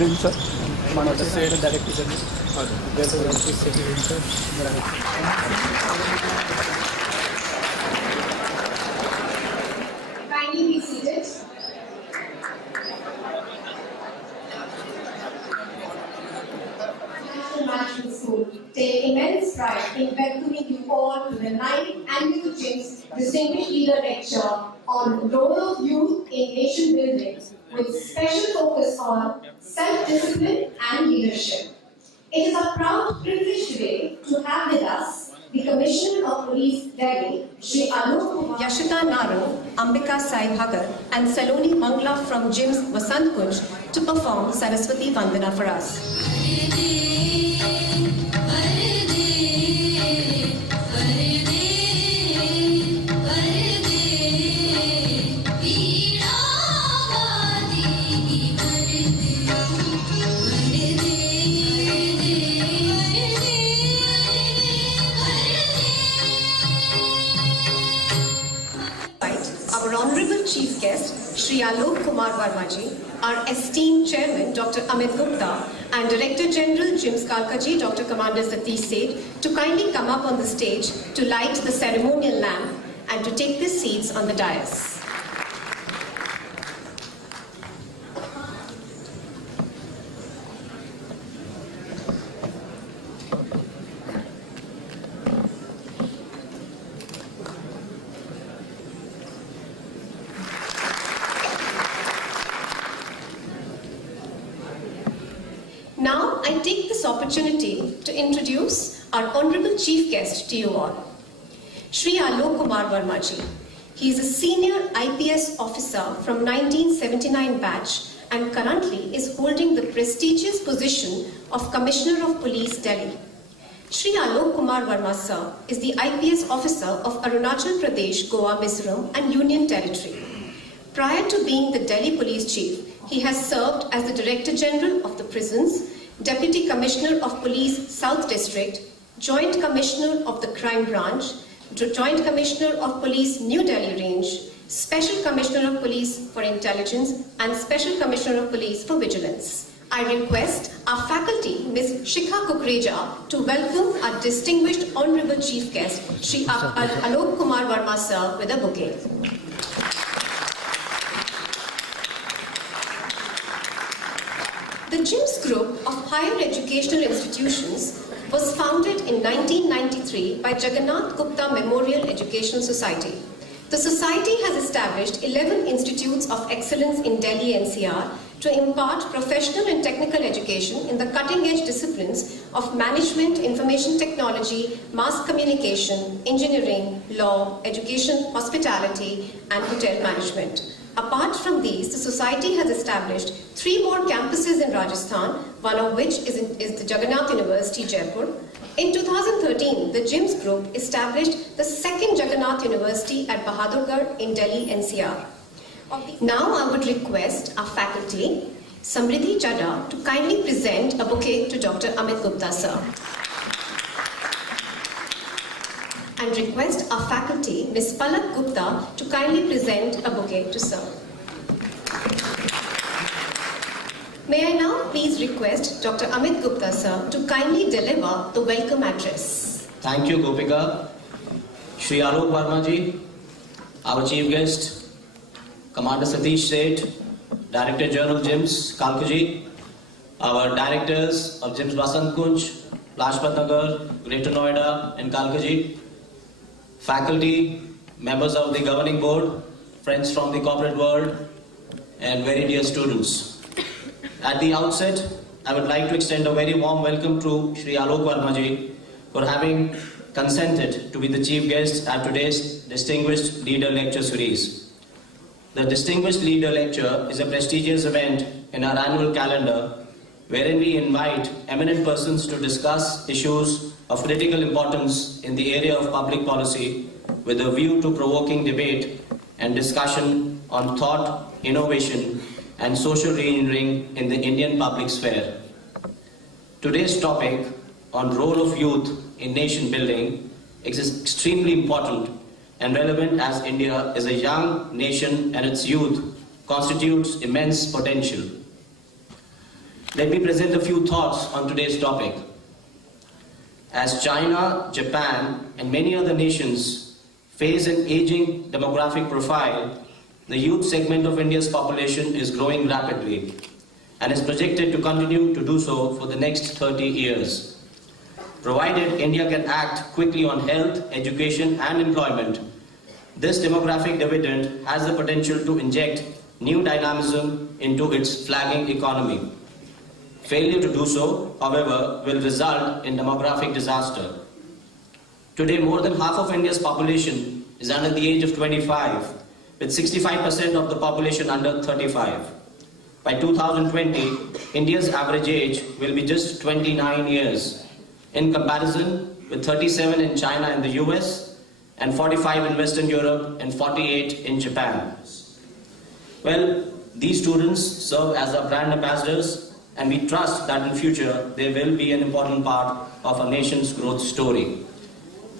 Good sir. Kindly be seated. National Management School take immense pride in welcoming you all to the 9th Annual JIMS Distinguished Leader Lecture on Role of Youth in Nation Building, with special focus on self-discipline and leadership. It is a proud privilege today to have with us the Commissioner of Police Delhi, Shri Alok Yashita Naru, Ambika Sai Bhagat, and Saloni Mangla from JIMS Vasant Kunj to perform Saraswati Vandana for us. Our Honorable Chief Guest, Shri Alok Kumar Varmaji, our esteemed Chairman, Dr. Amit Gupta, and Director General JIMS Kalkaji, Dr. Commander Satish Seth, to kindly come up on the stage to light the ceremonial lamp and to take their seats on the dais. Now, I take this opportunity to introduce our Honorable Chief Guest to you all, Shri Alok Kumar Varmaji. He is a senior IPS officer from 1979 batch and currently is holding the prestigious position of Commissioner of Police, Delhi. Shri Alok Kumar Varma sir is the IPS officer of Arunachal Pradesh, Goa, Mizoram and Union Territory. Prior to being the Delhi Police Chief, he has served as the Director General of the Prisons, Deputy Commissioner of Police South District, Joint Commissioner of the Crime Branch, Joint Commissioner of Police New Delhi Range, Special Commissioner of Police for Intelligence and Special Commissioner of Police for Vigilance. I request our faculty, Ms. Shikha Kukreja, to welcome our distinguished Honorable Chief Guest, Shri Alok Kumar Varma sir, with a bouquet. The JIMS Group of Higher Educational Institutions was founded in 1993 by Jagannath Gupta Memorial Educational Society. The society has established 11 institutes of excellence in Delhi NCR to impart professional and technical education in the cutting-edge disciplines of management, information technology, mass communication, engineering, law, education, hospitality, and hotel management. Apart from these, the society has established 3 more campuses in Rajasthan, one of which is the Jagannath University, Jaipur. In 2013, the JIMS Group established the 2nd Jagannath University at Bahadurgarh in Delhi NCR. Now I would request our faculty, Samriddhi Chadha, to kindly present a bouquet to Dr. Amit Gupta sir. And request our faculty, Ms. Palak Gupta, to kindly present a bouquet to sir. May I now please request Dr. Amit Gupta sir to kindly deliver the welcome address. Thank you, Gopika. Shri Alok Varmaji, our chief guest, Commander Satish Seth, Director General JIMS Kalkaji, our directors of JIMS Vasant Kunj, Lajpat Nagar, Greater Noida and Kalkaji, faculty, members of the governing board, friends from the corporate world, and very dear students. At the outset, I would like to extend a very warm welcome to Shri Alok Varmaji for having consented to be the chief guest at today's Distinguished Leader Lecture Series. The Distinguished Leader Lecture is a prestigious event in our annual calendar wherein we invite eminent persons to discuss issues of critical importance in the area of public policy with a view to provoking debate and discussion on thought, innovation, and social re-engineering in the Indian public sphere. Today's topic on role of youth in nation building is extremely important and relevant as India is a young nation and its youth constitutes immense potential. let me present a few thoughts on today's topic. As China, Japan, and many other nations face an aging demographic profile, the youth segment of India's population is growing rapidly and is projected to continue to do so for the next 30 years. Provided India can act quickly on health, education, and employment, this demographic dividend has the potential to inject new dynamism into its flagging economy. Failure to do so, however, will result in demographic disaster. Today, more than half of India's population is under the age of 25, with 65% of the population under 35. By 2020, India's average age will be just 29 years, in comparison with 37 in China and the US, and 45 in Western Europe and 48 in Japan. Well, these students serve as our brand ambassadors, and we trust that in future they will be an important part of our nation's growth story.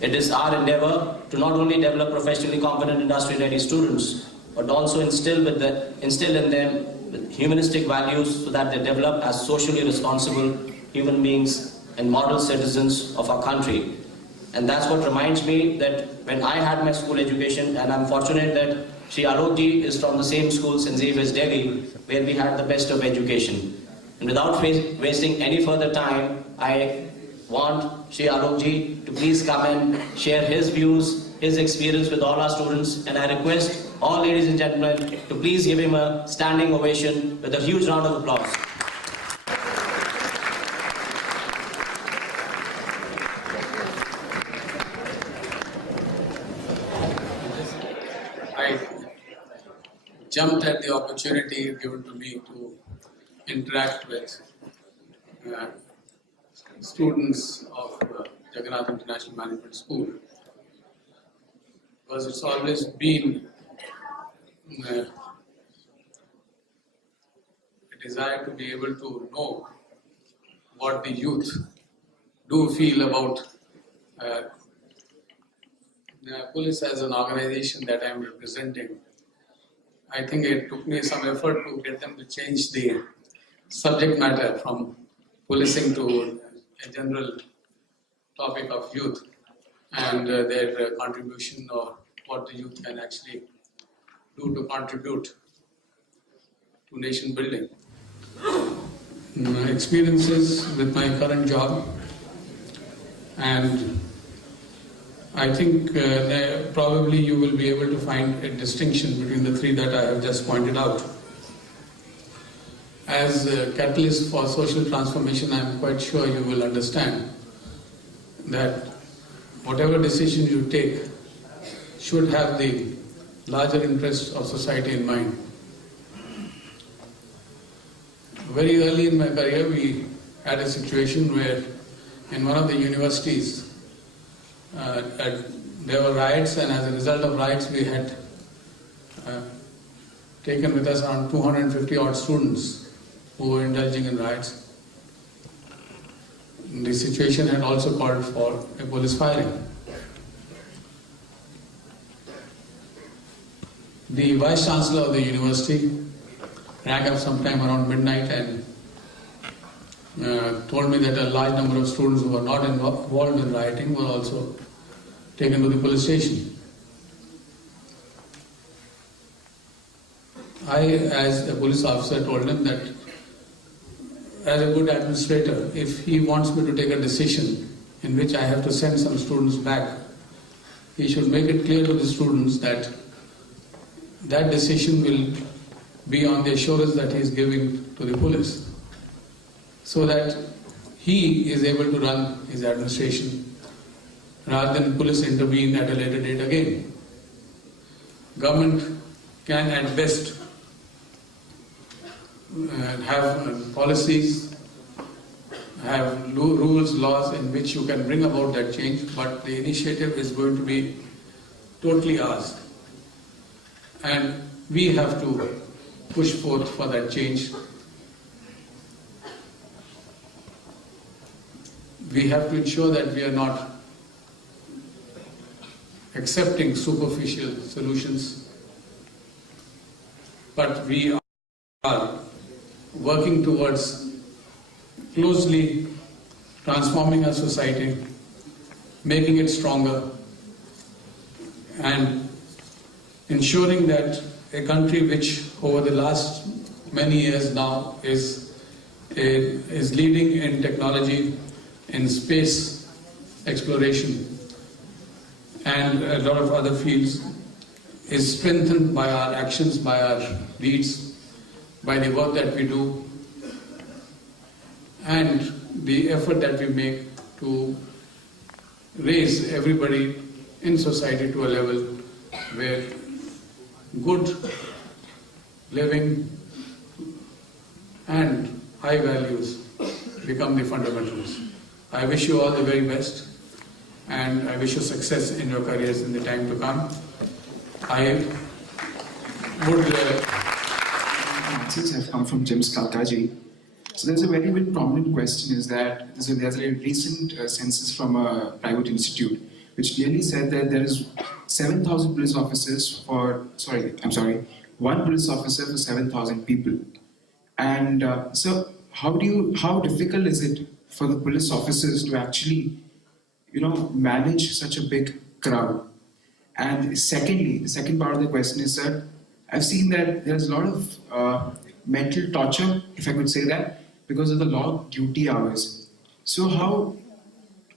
It is our endeavor to not only develop professionally competent industry-ready students, but also instill in them humanistic values so that they develop as socially responsible human beings and model citizens of our country. And that's what reminds me that when I had my school education, and I'm fortunate that Sri Alokji is from the same school, St. Xavier's, Delhi, where we had the best of education. And without wasting any further time, I want Sri Alokji to please come and share his views, his experience with all our students, and I request all ladies and gentlemen to please give him a standing ovation with a huge round of applause. I jumped at the opportunity given to me to interact with students of Jagannath International Management School, because it's always been a desire to be able to know what the youth do feel about the police as an organization that I am representing. I think it took me some effort to get them to change the subject matter from policing to a general topic of youth and their contribution, or what the youth can actually do to contribute to nation building. My experiences with my current job, and I think probably you will be able to find a distinction between the three that I have just pointed out. As a catalyst for social transformation, I am quite sure you will understand that whatever decision you take should have the larger interests of society in mind. Very early in my career, we had a situation where in one of the universities there were riots, and as a result of riots we had taken with us around 250 odd students who were indulging in riots. The situation had also called for a police firing. The Vice Chancellor of the university rang up sometime around midnight and told me that a large number of students who were not involved in rioting were also taken to the police station. I, as a police officer, told him that as a good administrator, if he wants me to take a decision in which I have to send some students back, he should make it clear to the students that that decision will be on the assurance that he is giving to the police, so that he is able to run his administration rather than police intervene at a later date again. Government can at best have policies, have rules, laws in which you can bring about that change, but the initiative is going to be totally ours. And we have to push forth for that change. We have to ensure that we are not accepting superficial solutions, but we are working towards closely transforming our society, making it stronger, and ensuring that a country which over the last many years now is leading in technology, in space exploration, and a lot of other fields, is strengthened by our actions, by our deeds, by the work that we do, and the effort that we make to raise everybody in society to a level where good living and high values become the fundamentals. I wish you all the very best, and I wish you success in your careers in the time to come. I would... Answers have come from JIMS Kalkaji. So there's a very prominent question is that there's a recent census from a private institute which clearly said that there is 7,000 police officers for, one police officer for 7,000 people. And so how difficult is it for the police officers to actually, manage such a big crowd? And secondly, the second part of the question is, sir, I've seen that there's a lot of mental torture, if I could say that, because of the long duty hours. So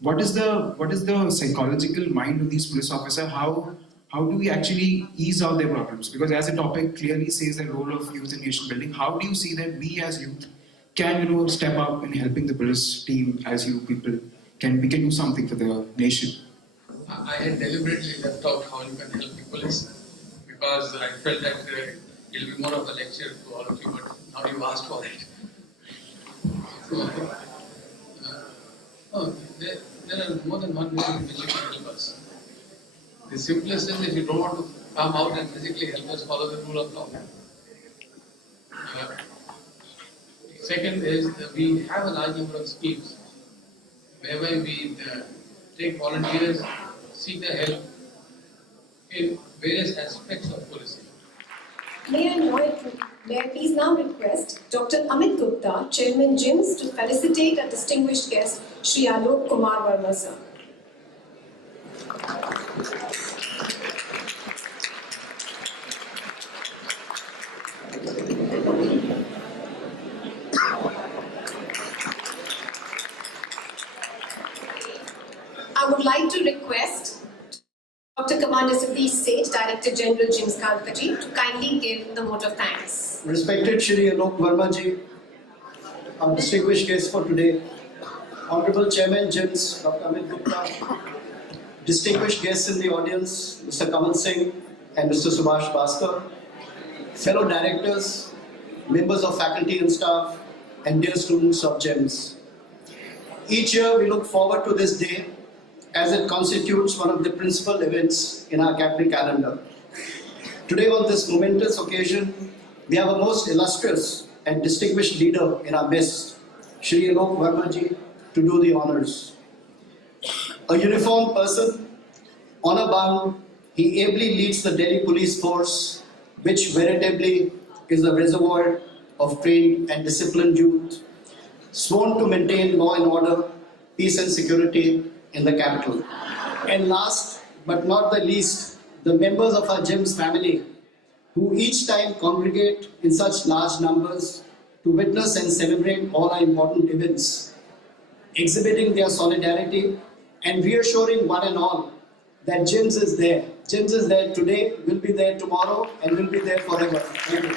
what is the psychological mind of these police officers? How do we actually ease out their problems? Because as the topic clearly says the role of youth in nation building, how do you see that we as youth can step up in helping the police team as you people we can do something for the nation? I had deliberately left out how you can help the police because I felt that it will be more of a lecture to all of you, but now you asked for it. There are more than one way in which you can help us. The simplest thing is you don't want to come out and physically help us follow the rule of law. Second is that we have a large number of schemes whereby we take volunteers, seek their help in various aspects of policing. May I please now request Dr. Amit Gupta, Chairman JIMS, to felicitate our distinguished guest, Shri Alok Kumar Verma, sir. I would like to request Dr. Commander Satish Seth, Director General JIMS Kalkaji, to kindly give the vote of thanks. Respected Shri Alok Verma ji, our distinguished guest for today, Honorable Chairman JIMS, Dr. Amit Gupta, distinguished guests in the audience, Mr. Kamal Singh and Mr. Subhash Bhaskar, fellow directors, members of faculty and staff, and dear students of JIMS. Each year we look forward to this day as it constitutes one of the principal events in our capital calendar. Today on this momentous occasion, we have a most illustrious and distinguished leader in our midst, Shri Alok Verma ji, to do the honors. A uniformed person, honor-bound, he ably leads the Delhi Police Force, which veritably is a reservoir of trained and disciplined youth, sworn to maintain law and order, peace and security in the capital. And last but not the least, the members of our JIMS family, who each time congregate in such large numbers to witness and celebrate all our important events, exhibiting their solidarity and reassuring one and all that JIMS is there. JIMS is there today, will be there tomorrow, and will be there forever. Thank you.